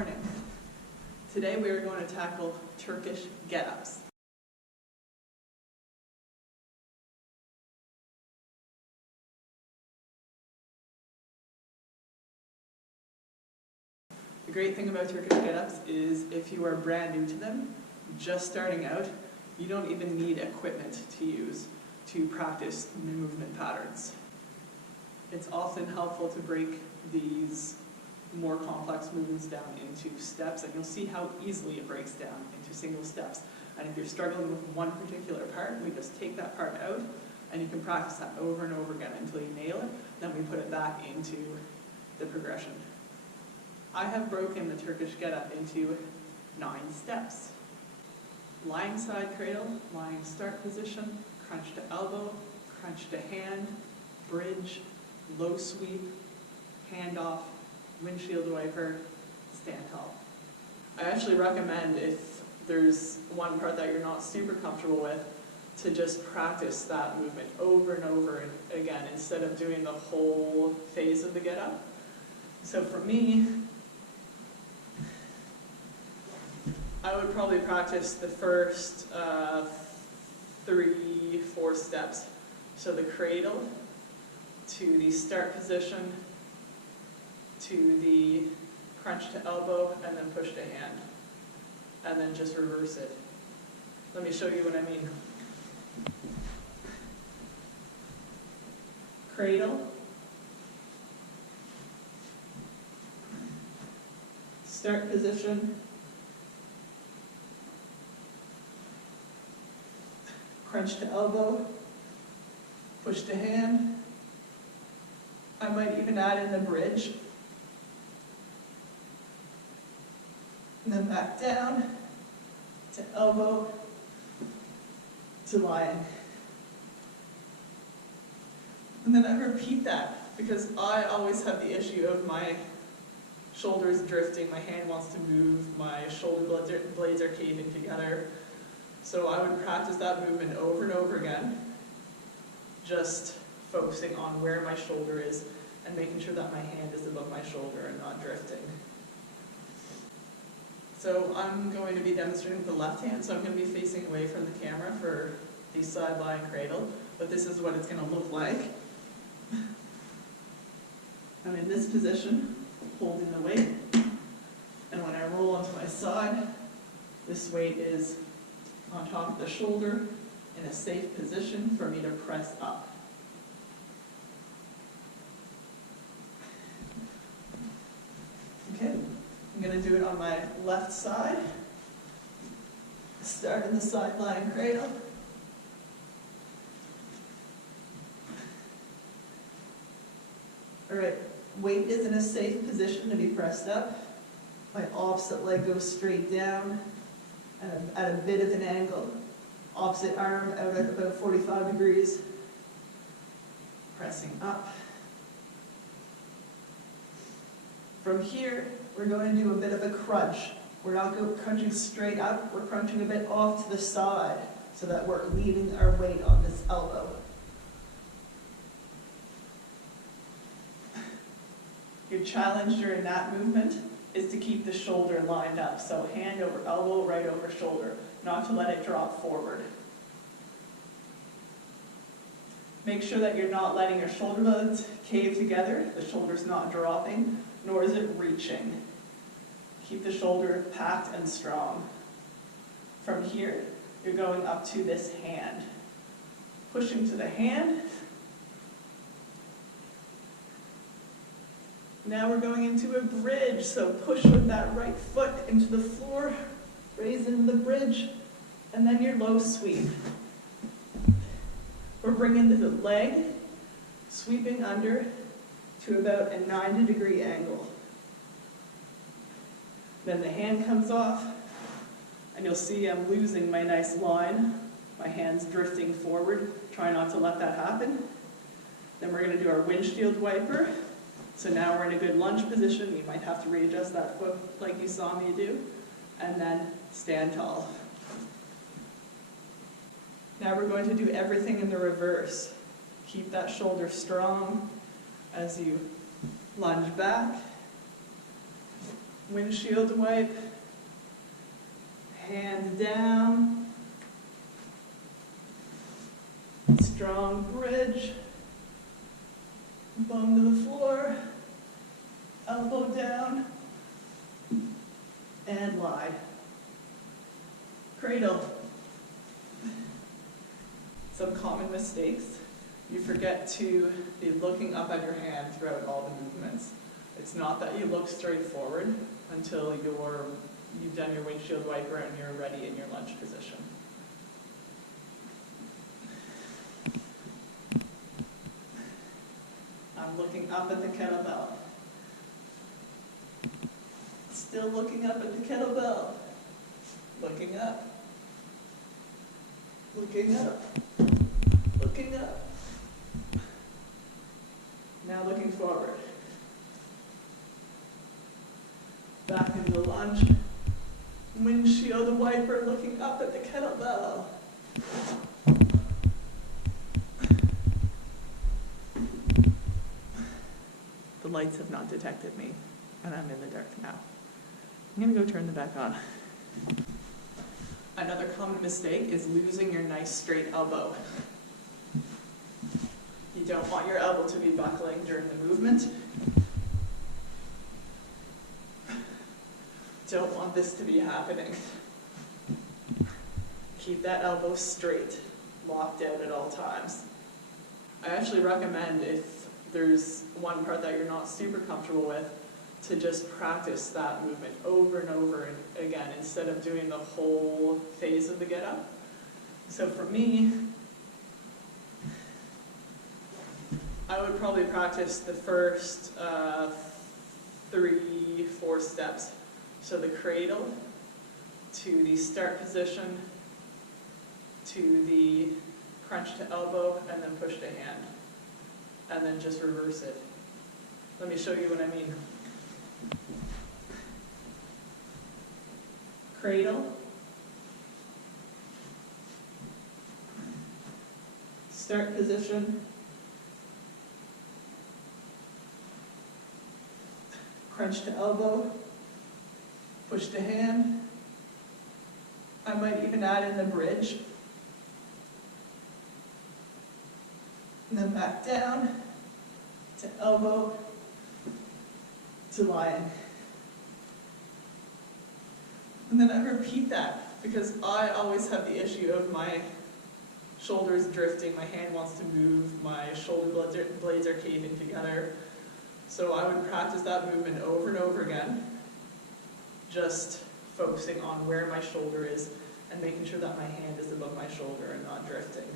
morning. Today we are going to tackle Turkish Get-Ups. The great thing about Turkish Get-Ups is if you are brand new to them, just starting out, you don't even need equipment to use to practice new movement patterns. It's often helpful to break these more complex movements down into steps, and you'll see how easily it breaks down into single steps. And if you're struggling with one particular part, we just take that part out, and you can practice that over and over again until you nail it. Then we put it back into the progression. I have broken the Turkish Get-Up into 9 steps. Lying side cradle, lying start position, crunch to elbow, crunch to hand, bridge, low sweep, handoff, windshield wiper, stand tall. I actually recommend, if there's one part that you're not super comfortable with, to just practice that movement over and over again instead of doing the whole phase of the get up. So for me, I would probably practice the first 3-4 steps. So the cradle to the start position, to the crunch to elbow, and then push to hand. And then just reverse it. Let me show you what I mean. Cradle, start position, crunch to elbow, push to hand. I might even add in the bridge. And then back down to elbow to lying. And then I repeat that because I always have the issue of my shoulders drifting, my hand wants to move, my shoulder blades are caving together. So I would practice that movement over and over again, just focusing on where my shoulder is and making sure that my hand is above my shoulder and not drifting. So I'm going to be demonstrating with the left hand, so I'm going to be facing away from the camera for the side lying cradle, but this is what it's going to look like. I'm in this position, holding the weight, and when I roll onto my side, this weight is on top of the shoulder in a safe position for me to press up. Okay. I'm going to do it on my left side. Start in the side lying cradle. All right, weight is in a safe position to be pressed up. My opposite leg goes straight down at a bit of an angle. Opposite arm out at about 45 degrees. Pressing up. From here, we're going to do a bit of a crunch. We're not crunching straight up, we're crunching a bit off to the side so that we're leaving our weight on this elbow. Your challenge during that movement is to keep the shoulder lined up. So hand over elbow, right over shoulder, not to let it drop forward. Make sure that you're not letting your shoulder blades cave together, the shoulder's not dropping, nor is it reaching. Keep the shoulder packed and strong. From here, you're going up to this hand. Pushing to the hand. Now we're going into a bridge, so push with that right foot into the floor, raise into the bridge, and then your low sweep. We're bringing the leg, sweeping under to about a 90-degree angle. Then the hand comes off, and you'll see I'm losing my nice line. My hand's drifting forward. Try not to let that happen. Then we're going to do our windshield wiper. So now we're in a good lunge position. You might have to readjust that foot like you saw me do. And then stand tall. Now we're going to do everything in the reverse. Keep that shoulder strong as you lunge back, Windshield wipe, hand down, strong bridge, bum to the floor, elbow down, and lie. Cradle. Some common mistakes. You forget to be looking up at your hand throughout all the movements. It's not that you look straight forward until you've done your windshield wiper and you're ready in your lunge position. I'm looking up at the kettlebell. Still looking up at the kettlebell. Looking up. Looking up. Looking up. Now looking forward. Back into the lunge. Windshield wiper, looking up at the kettlebell. The lights have not detected me, and I'm in the dark now. I'm gonna go turn them back on. Another common mistake is losing your nice straight elbow. You don't want your elbow to be buckling during the movement. Don't want this to be happening. Keep that elbow straight, locked out at all times. I actually recommend, if there's one part that you're not super comfortable with, to just practice that movement over and over again instead of doing the whole phase of the get up. So for me, I would probably practice the first 3-4 steps. So the cradle, to the start position, to the crunch to elbow, and then push to hand. And then just reverse it. Let me show you what I mean. Cradle, start position, crunch to elbow, push to hand. I might even add in the bridge. And then back down to elbow to lying. And then I repeat that because I always have the issue of my shoulders drifting, my hand wants to move, my shoulder blades are caving together. So I would practice that movement over and over again, just focusing on where my shoulder is and making sure that my hand is above my shoulder and not drifting.